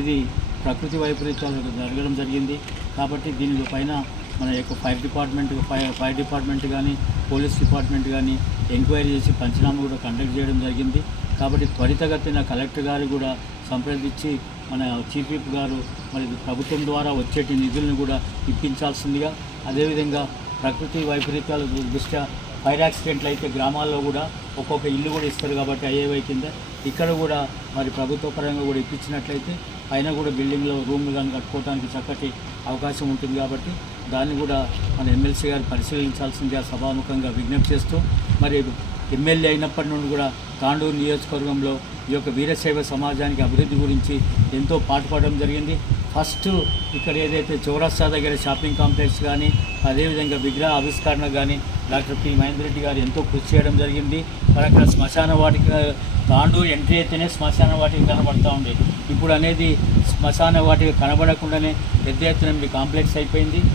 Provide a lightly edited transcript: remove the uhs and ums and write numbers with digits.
ఇది ప్రకృతి వైపరీత్యాలు జరగడం జరిగింది. కాబట్టి దీని పైన మన యొక్క ఫైర్ డిపార్ట్మెంట్ కానీ పోలీస్ డిపార్ట్మెంట్ కానీ ఎంక్వైరీ చేసి పంచనామా కూడా కండక్ట్ చేయడం జరిగింది. కాబట్టి త్వరితగతిన కలెక్టర్ గారు కూడా సంప్రదించి మన చీఫ్ విప్ గారు మరి ప్రభుత్వం ద్వారా వచ్చేటి నిధులను కూడా ఇప్పించాల్సిందిగా, అదేవిధంగా ప్రకృతి వైపరీత్యాల దృష్ట్యా ఫైర్ యాక్సిడెంట్లు అయితే గ్రామాల్లో కూడా ఒక్కొక్క ఇల్లు కూడా ఇస్తారు కాబట్టి ఐఏవై కింద ఇక్కడ కూడా మరి ప్రభుత్వ పరంగా కూడా ఇప్పించినట్లయితే పైన కూడా బిల్డింగ్లో రూమ్లు కానీ కట్టుకోవడానికి చక్కటి అవకాశం ఉంటుంది. కాబట్టి దాన్ని కూడా మన ఎమ్మెల్సీ గారు పరిశీలించాల్సిందిగా సభాముఖంగా విజ్ఞప్తి చేస్తూ, మరి ఎమ్మెల్యే అయినప్పటి నుండి కూడా తాండూరు నియోజకవర్గంలో ఈ యొక్క వీరశైవ సమాజానికి అభివృద్ధి గురించి ఎంతో పాటుపడడం జరిగింది. ఫస్ట్ ఇక్కడ ఏదైతే చౌరస్తా దగ్గర షాపింగ్ కాంప్లెక్స్ కానీ అదేవిధంగా విగ్రహ ఆవిష్కరణ కానీ డాక్టర్ పి మహేందర్ రెడ్డి గారు ఎంతో కృషి చేయడం జరిగింది. మరి అక్కడ శ్మశాన వాటిక తాండూరు ఎంట్రీ అయితేనే శ్మశాన వాటిక కనబడుతూ ఉండేది. ఇప్పుడు అనేది శ్మశాన వాటిక కనబడకుండానే పెద్ద ఎత్తున కాంప్లెక్స్ అయిపోయింది.